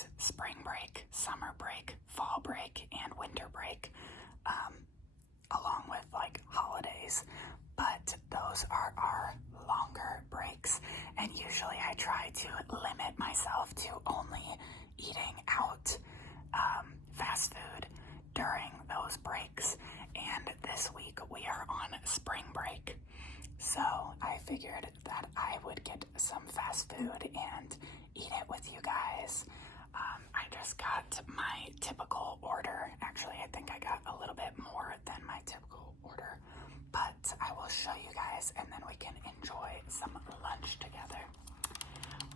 is spring break, summer break, fall break, and winter break, along with like holidays. But those are our longer breaks, and usually I try to limit myself to only eating out fast food during those breaks. And this week we are on spring break, so I figured that I would get some fast food and eat it with you guys. I just got my typical order. Actually, I think I got a little bit more than my typical order, but I will show you guys and then we can enjoy some lunch together.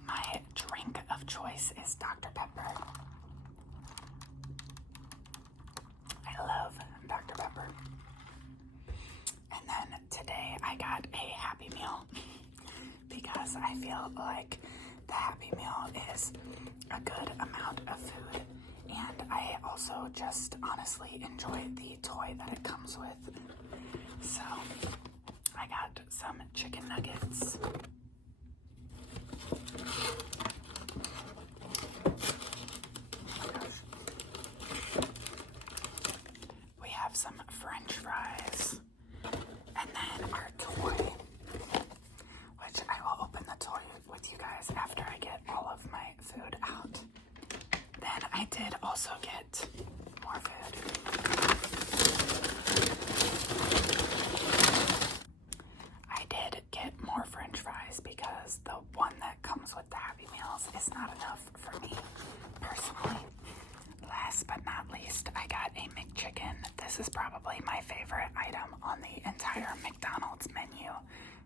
My drink of choice is Dr. Pepper. I love Dr. Pepper. And then today I got a Happy Meal because I feel like the Happy Meal is a good amount of food, and I also just honestly enjoy the toy that it comes with. So I got some chicken nuggets. We have some French fries, and then our toy, which I will open the toy with you guys after I get all of my food out. Then I did also get more food. I did get more French fries because the one that comes with the Happy Meals is not enough for me personally. Last but not least, I got a McChicken. This is probably my favorite item on the entire McDonald's menu.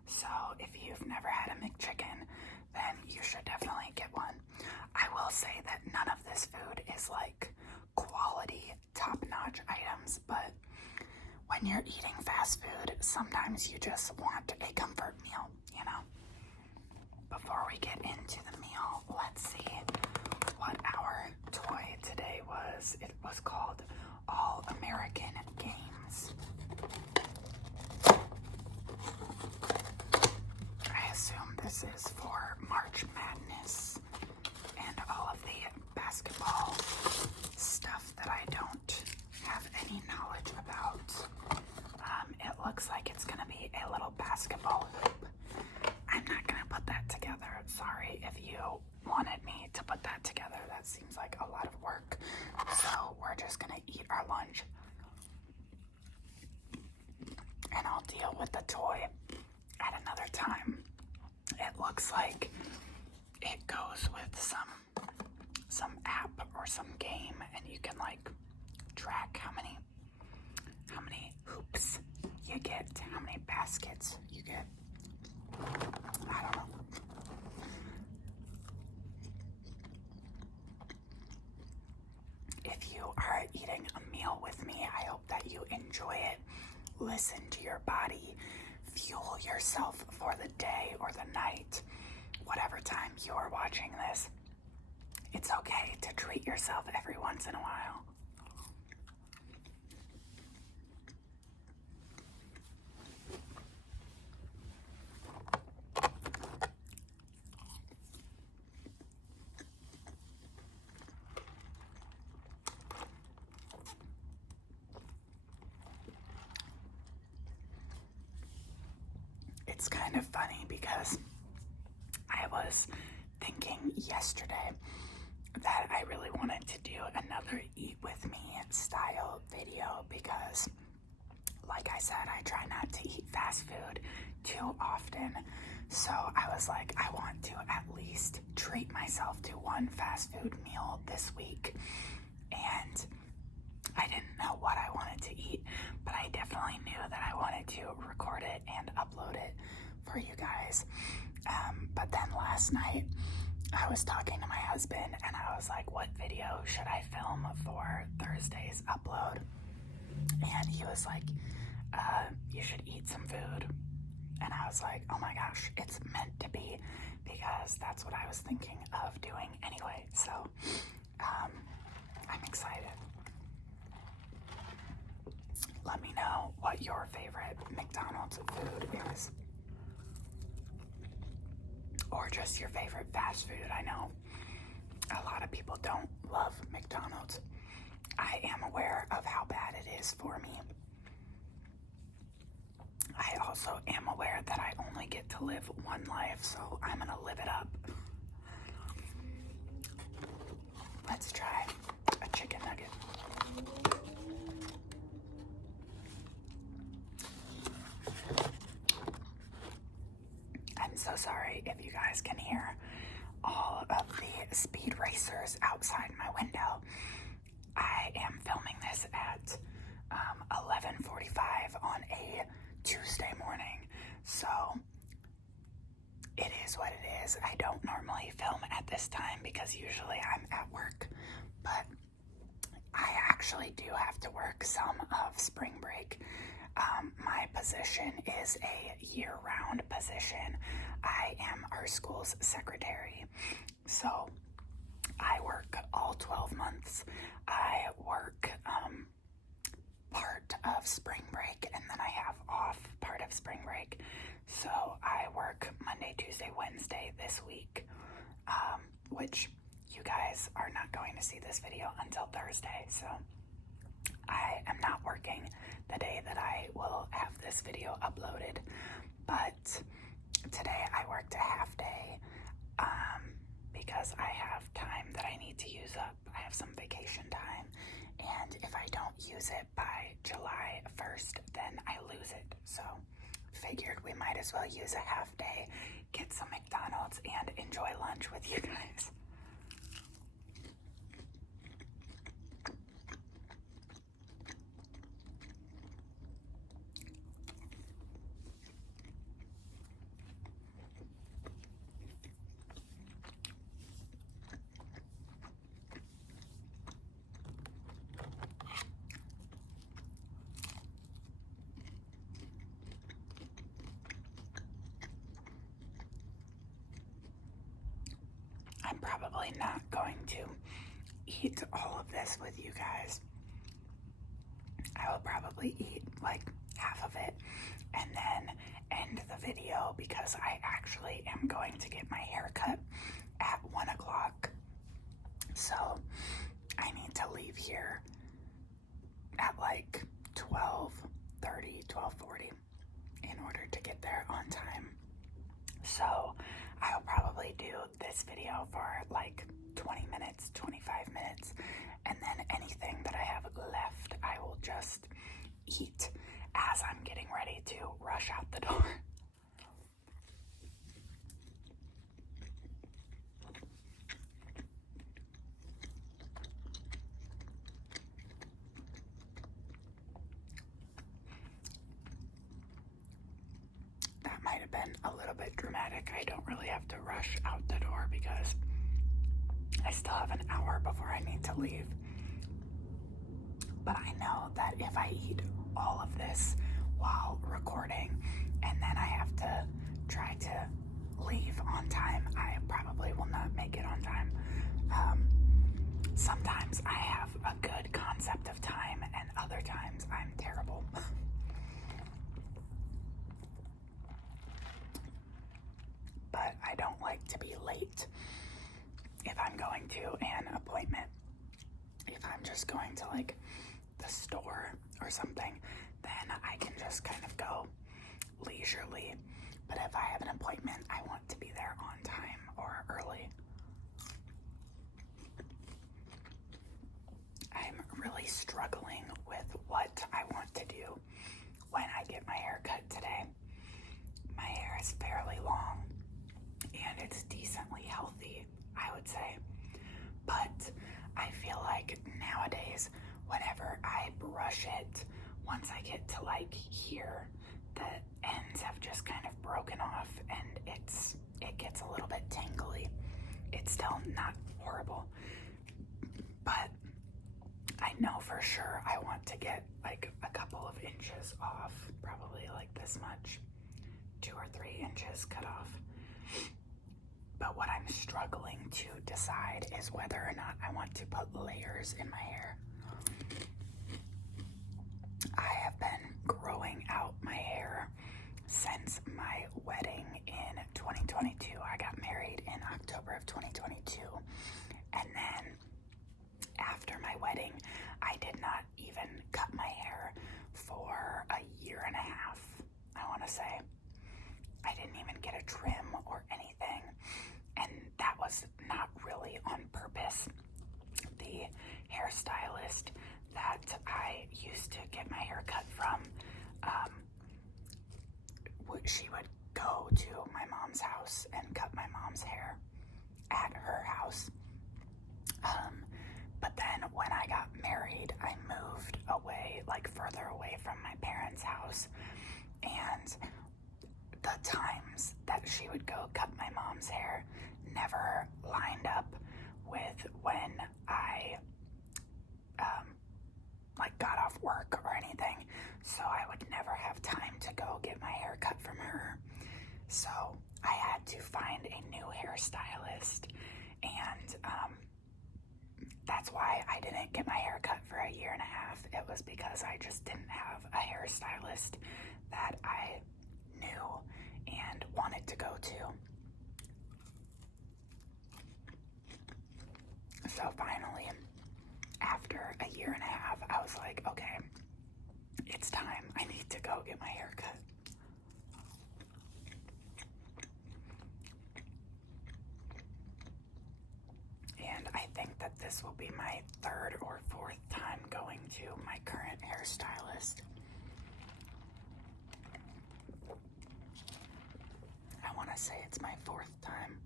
So if you've never had a McChicken, then you should definitely get one. I will say that none of this food is like quality, top-notch items, but when you're eating fast food, sometimes you just want a comfort meal, you know? Before we get into the meal, let's see what our toy today was. It was called All American Games. I assume this is for March Madness and all of the basketball stuff that I don't have any knowledge about. It looks like it's gonna be a little basketball hoop. I'm not gonna put that together. Sorry if you wanted me to put that together. That seems like a lot of work. So we're just gonna eat our lunch, and I'll deal with the toy at another time. It looks like it goes with some app or some game, and you can like track how many hoops you get, how many baskets you get. I don't know. If you are eating a meal with me, I hope that you enjoy it. Listen to your body. Fuel yourself for the day or the night. Whatever time you are watching this, it's okay to treat yourself every once in a while. It's kind of funny because I was thinking yesterday that I really wanted to do another Eat With Me style video because, like I said, I try not to eat fast food too often. So I was like, I want to at least treat myself to one fast food meal this week. And I didn't know what I wanted to eat, but I definitely knew that I wanted to record it and upload it for you guys. But then last night, I was talking to my husband and I was like, what video should I film for Thursday's upload? And he was like, you should eat some food. And I was like, oh my gosh, it's meant to be, because that's what I was thinking of doing anyway. So I'm excited. Let me know what your favorite McDonald's food is. Or just your favorite fast food. I know a lot of people don't love McDonald's. I am aware of how bad it is for me. I also am aware that I only get to live one life, so I'm gonna live it up. Let's try a chicken nugget. I'm so sorry if you guys can hear all of the speed racers outside my window. I am filming this at 11:45 on a Tuesday morning, so it is what it is. I don't normally film at this time because usually I'm at work, but I actually do have to work some of spring break. My position is a year-round position. I am our school's secretary, so I work all 12 months. I work part of spring break, and then I have off part of spring break. So I work Monday, Tuesday, Wednesday this week, which you guys are not going to see this video until Thursday. So I am not working the day that I will have this video uploaded, but today I worked a half day because I have time that I need to use up. I have some vacation time, and if I don't use it by July 1st, then I lose it. So figured we might as well use a half day, get some McDonald's, and enjoy lunch with you guys. I'm probably not going to eat all of this with you guys. I will probably eat like half of it and then end the video because I actually am going to get my hair cut at 1 o'clock. So I need to leave here at like 12:30, 12:40 in order to get there on time. So I'll probably do this video for like 20 minutes, 25 minutes, and then anything that I have left, I will just eat as I'm getting ready to rush out the door. That might have been a little bit dramatic. I don't really have to rush out the door because I still have an hour before I need to leave. But I know that if I eat all of this while recording and then I have to try to leave on time, I probably will not make it on time. Sometimes I have a good concept of time and other times I'm terrible. But I don't like to be late if I'm going to an appointment. If I'm just going to like the store or something, then I can just kind of go leisurely. But if I have an appointment, I want to be there on time or early. I'm really struggling with what I want to do when I get my hair cut today. My hair is fairly long and it's decently healthy, I would say. But I feel like nowadays, whenever I brush it, once I get to like here, the ends have just kind of broken off and it gets a little bit tingly. It's still not horrible, but I know for sure I want to get like a couple of inches off, probably like this much, 2 or 3 inches cut off. But what I'm struggling to decide is whether or not I want to put layers in my hair. I have been growing out my hair since my wedding in 2022. I got married in October of 2022, And then after my wedding, I did not even cut my hair for a year and a half, I want to say. I didn't even get a trim or anything, and that was not really on purpose. The hairstylist that I used to get my hair cut from, she would go to my mom's house and cut my mom's hair at her house. But then when I got married, I moved away, like further away from my parents' house, and the times that she would go cut my mom's hair never lined up with when I got off work or anything, so I would never have time to go get my hair cut from her. So I had to find a new hairstylist, and that's why I didn't get my hair cut for a year and a half. It was because I just didn't have a hairstylist that I knew and wanted to go to. So finally, after a year and a half, I was like, okay, it's time. I need to go get my hair cut. And I think that this will be my third or fourth time going to my current hairstylist. I want to say it's my fourth time,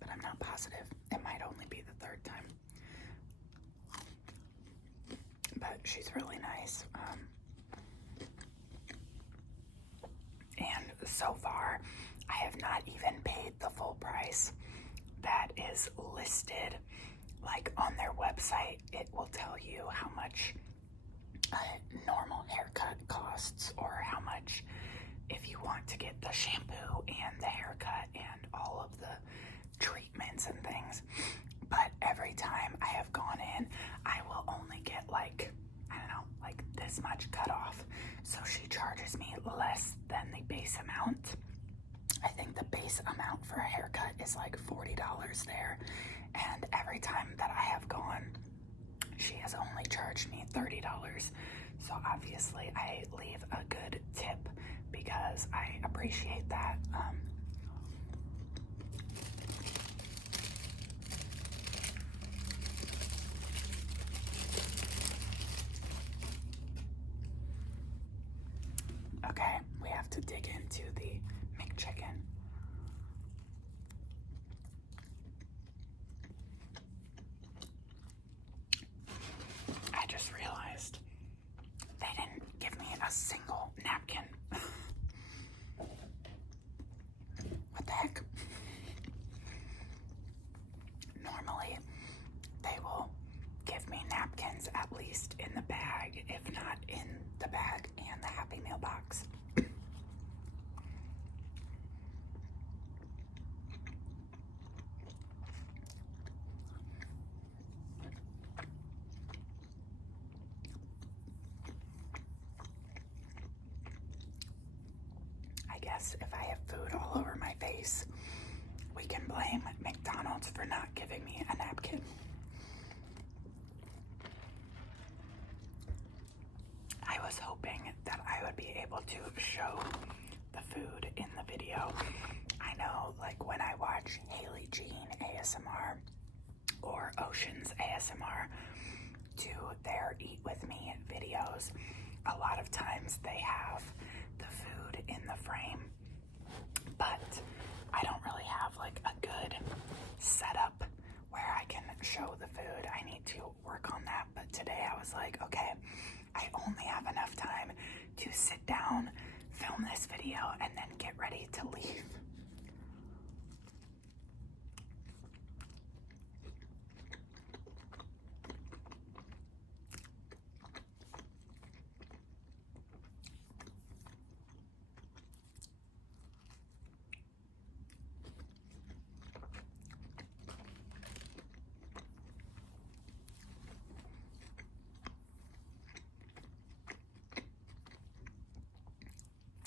but I'm not positive. It might only be the third time. But she's really nice. And so far, I have not even paid the full price that is listed. Like on their website, it will tell you how much a normal haircut costs, or how much if you want to get the shampoo and the haircut and all of the treatments and things. But every time I have gone in, I will only get like this much cut off. So she charges me less than the base amount. I think the base amount for a haircut is like $40 there. And every time that I have gone, she has only charged me $30. So obviously I leave a good tip because I appreciate that. Okay, we have to dig into the McChicken. I just realized they didn't give me a single napkin. What the heck? Normally, they will give me napkins at least in the bag, if not in the bag and the Happy Meal box. I guess if I have food all over my face, we can blame McDonald's for not giving me a napkin. I was hoping that I would be able to show the food in the video. I know, like when I watch Haley Jean ASMR or Ocean's ASMR do their Eat With Me videos, a lot of times they have the food in the frame, but I don't really have like a good setup where I can show the food. I need to work on that, but today I was like, okay, I only have enough time to sit down, film this video, and then get ready to leave.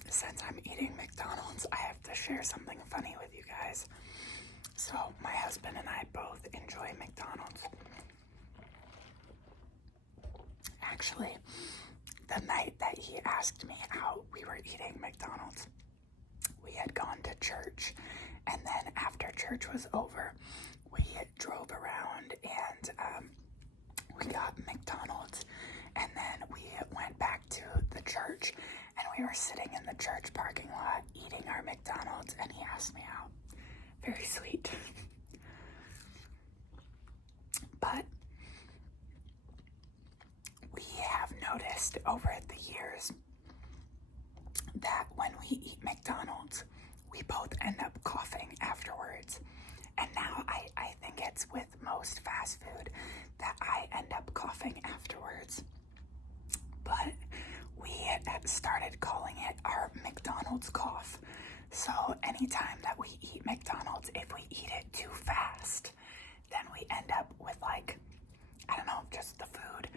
Since I'm eating McDonald's, I have to share something funny with you guys. So my husband and I both enjoy McDonald's. Actually, the night that he asked me out, we were eating McDonald's. We had gone to church, and then after church was over, we drove around and we got McDonald's, and then we went back to the church, and we were sitting in the church parking lot eating our McDonald's, and he asked me out. Very sweet. But we have noticed over the years that when we eat McDonald's, we both end up coughing afterwards. And now I think it's with most fast food that I end up coughing afterwards. But we started calling it our McDonald's cough. So anytime that we eat McDonald's, if we eat it too fast, then we end up with like, I don't know, just the food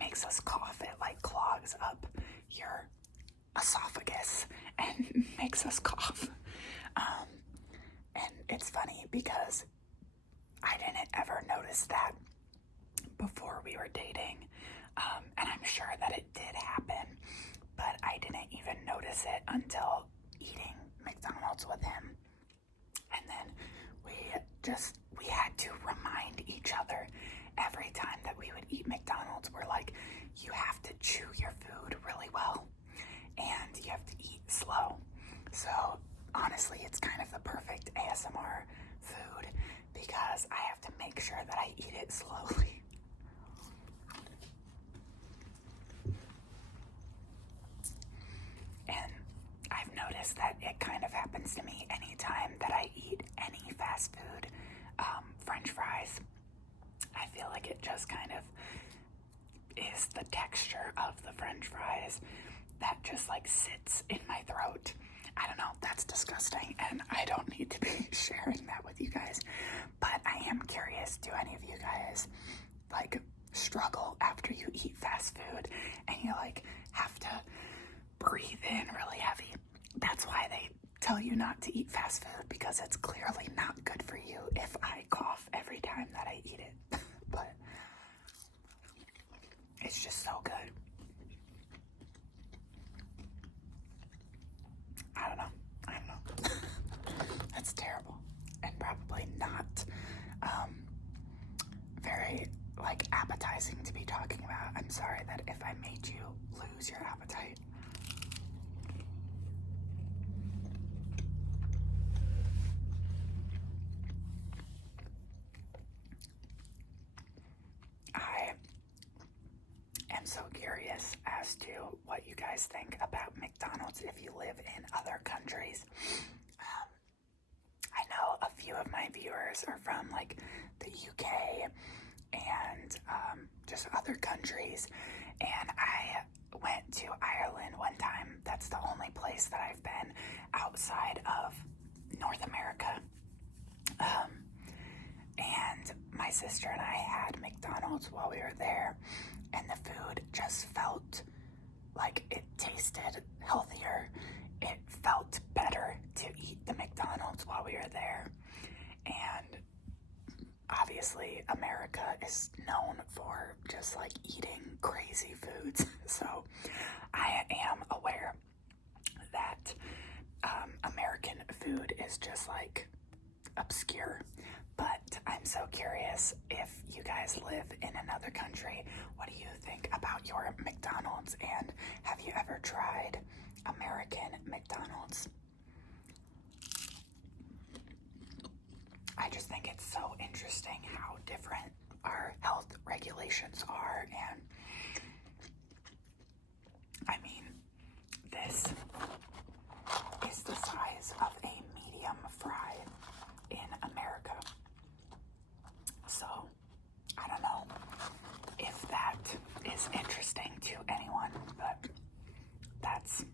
makes us cough. It like clogs up your esophagus and makes us cough. And it's funny because I didn't ever notice that before we were dating. And I'm sure that it did happen, but I didn't even notice it until eating McDonald's with him. And then we had to remind each other every time that we would eat McDonald's. We're like, you have to chew your food really well and you have to eat slow. So honestly, it's kind of the perfect ASMR food because I have to make sure that I eat it slowly. And I've noticed that it kind of happens to me anytime that I eat any fast food, French fries. I feel like it just kind of is the texture of the French fries that just like sits in my throat. I don't know, that's disgusting, and I don't need to be sharing that with you guys, but I am curious, do any of you guys like struggle after you eat fast food and you like have to breathe in really heavy? That's why they tell you not to eat fast food, because it's clearly not good for you if I cough every time that I eat it. But it's just so good. I don't know. That's terrible and probably not very like appetizing to be talking about. I'm sorry that if I made you lose your appetite. I am so curious as to what you guys think about McDonald's if you live in other countries. I know a few of my viewers are from like the UK and just other countries, and I went to Ireland one time. That's the only place that I've been outside of North America. And my sister and I had McDonald's while we were there, and the food just felt like it tasted healthier. It felt better to eat the McDonald's while we were there. And obviously America is known for just like eating crazy foods. So I am aware that American food is just like obscure. But I'm so curious, if you guys live in another country, what do you think about your McDonald's? And have you ever tried American McDonald's? I just think it's so interesting how different our health regulations are. And I mean, this is the size of a medium fry in America. So I don't know if that is interesting to anyone, but that's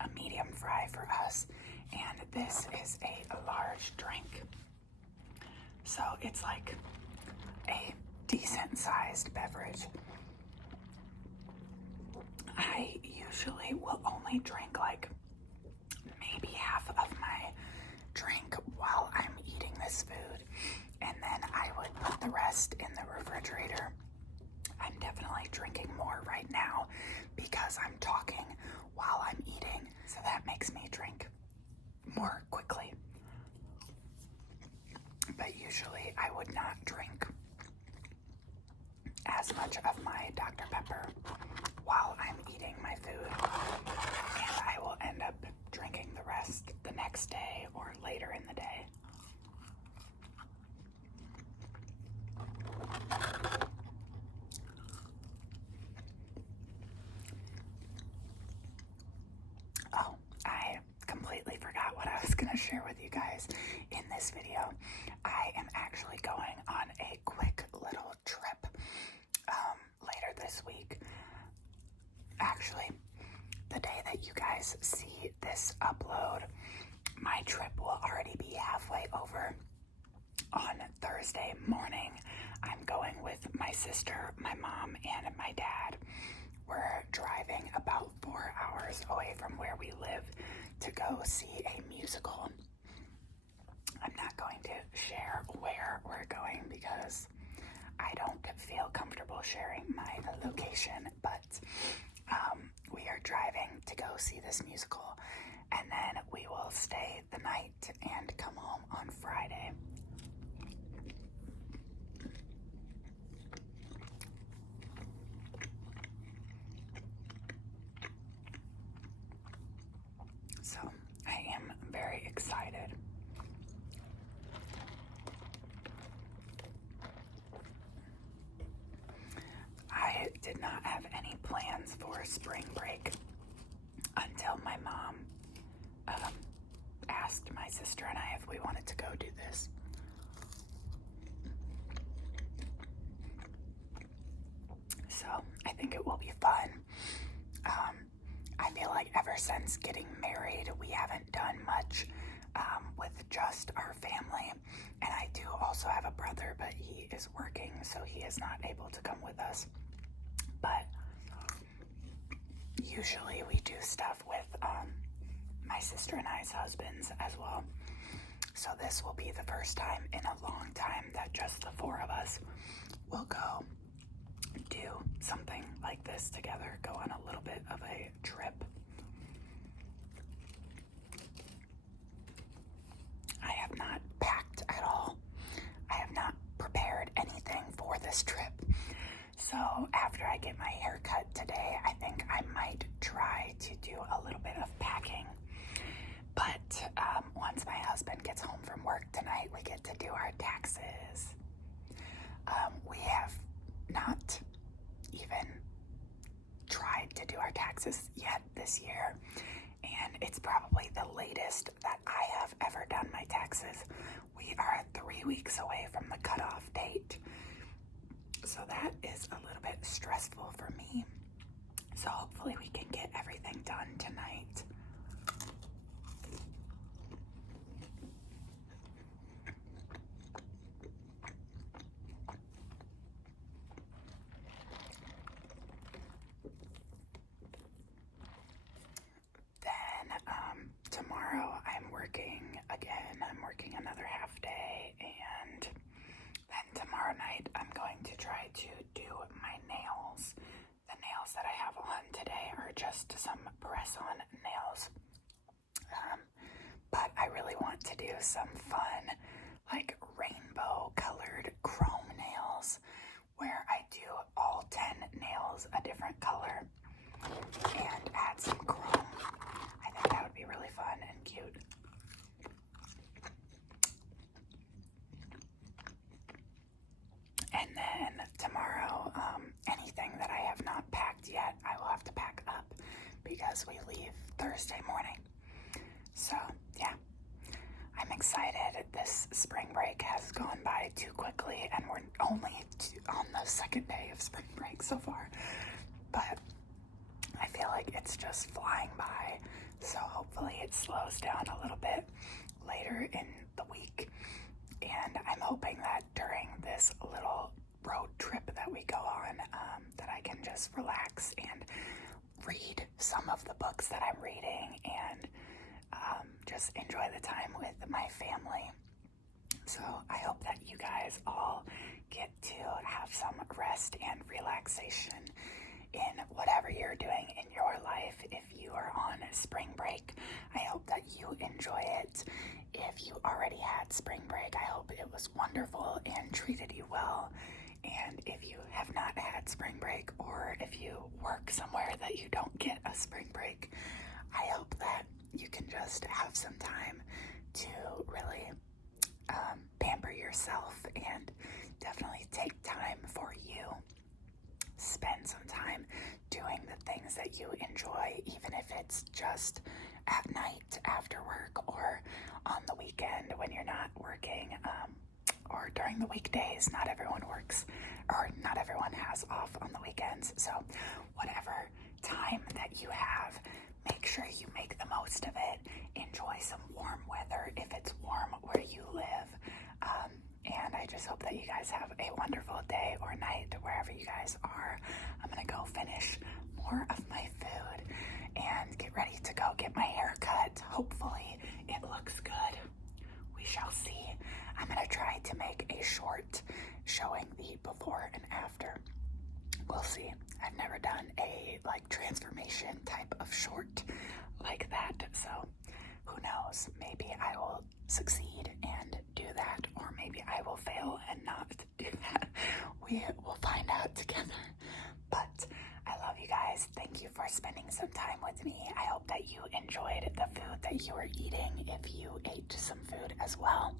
a medium fry for us, and this is a large drink. So it's like a decent sized beverage. I usually will only drink like maybe half of my drink while I'm eating usually I would not drink as much of my Dr. Pepper while I'm eating my food, and I will end up drinking the rest the next day or later in the day. Oh, I completely forgot what I was going to share with you guys in this video. I am actually going on a quick little trip later this week. Actually, the day that you guys see this upload, my trip will already be halfway over. On Thursday morning, I'm going with my sister, my mom, and my dad. We're driving about 4 hours away from where we live to go see a musical. I'm not going to share where we're going because I don't feel comfortable sharing my location, but we are driving to go see this musical, and then we will stay the night and come home on Friday. So I am very excited. I did not have any plans for spring break until my mom asked my sister and I if we wanted to go do this. So I think it will be fun. I feel like ever since getting married, we haven't done much with just our family. And I do also have a brother, but he is working, so he is not able to come with us. But usually we do stuff with my sister and I's husbands as well. So this will be the first time in a long time that just the four of us will go do something like this together, go on a little bit of a trip. I have not packed at all. I have not prepared anything for this trip. So after I get my hair cut today, I think I might try to do a little bit of packing. But once my husband gets home from work tonight, we get to do our taxes. We have not even tried to do our taxes yet this year, and it's probably the latest that I have ever done my taxes. We are 3 weeks away from the cutoff date, so that is a little bit stressful for me. So hopefully we can get everything done tonight. Tomorrow I'm working again. I'm working another half day, and then tomorrow night I'm going to try to do my nails. The nails that I have on today are just some press-on nails. But I really want to do some fun, like rainbow colored chrome nails, where I do all 10 nails a different color and add some chrome. I think that would be really fun and cute. And then tomorrow, anything that I have not packed yet, I will have to pack up because we leave Thursday morning. So, yeah, I'm excited. This spring break has gone by too quickly, and we're only on the second day of spring break so far. But I feel like it's just flying by, so hopefully it slows down a little bit later in the week. And I'm hoping that during this little road trip that we go on, that I can just relax and read some of the books that I'm reading and just enjoy the time with my family. So I hope that you guys all get to have some rest and relaxation in whatever you're doing in your life. If you are on spring break, I hope that you enjoy it. If you already had spring break, I hope it was wonderful and treated you well. And if you have not had spring break, or if you work somewhere that you don't get a spring break, I hope that you can just have some time to really pamper yourself and definitely take time for you. Spend some time doing the things that you enjoy, even if it's just at night after work or on the weekend when you're not working, or during the weekdays. Not everyone works, or not everyone has off on the weekends. So whatever time that you have, make sure you make the most of it. Enjoy some warm weather if it's warm where you live. And I just hope that you guys have a wonderful day or night wherever you guys are. I'm gonna go finish more of my food and get ready to go get my hair cut. Hopefully it looks good. We shall see. I'm gonna try to make a short showing the before and after. We'll see. I've never done a transformation type of short like that, so who knows? Maybe I will succeed and do that, or maybe I will fail and not do that. We will find out together. But I love you guys. Thank you for spending some time with me. I hope that you enjoyed the food that you were eating, if you ate some food as well.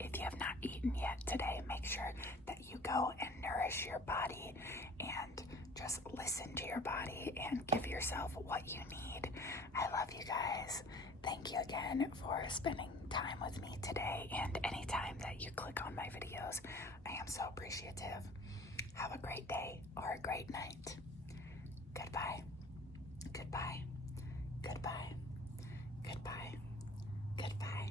If you have not eaten yet today, make sure that you go and nourish your body and just listen to your body and give yourself what you need. I love you guys. Thank you again for spending time with me today, and anytime that you click on my videos, I am so appreciative. Have a great day or a great night. Goodbye. Goodbye. Goodbye. Goodbye. Goodbye.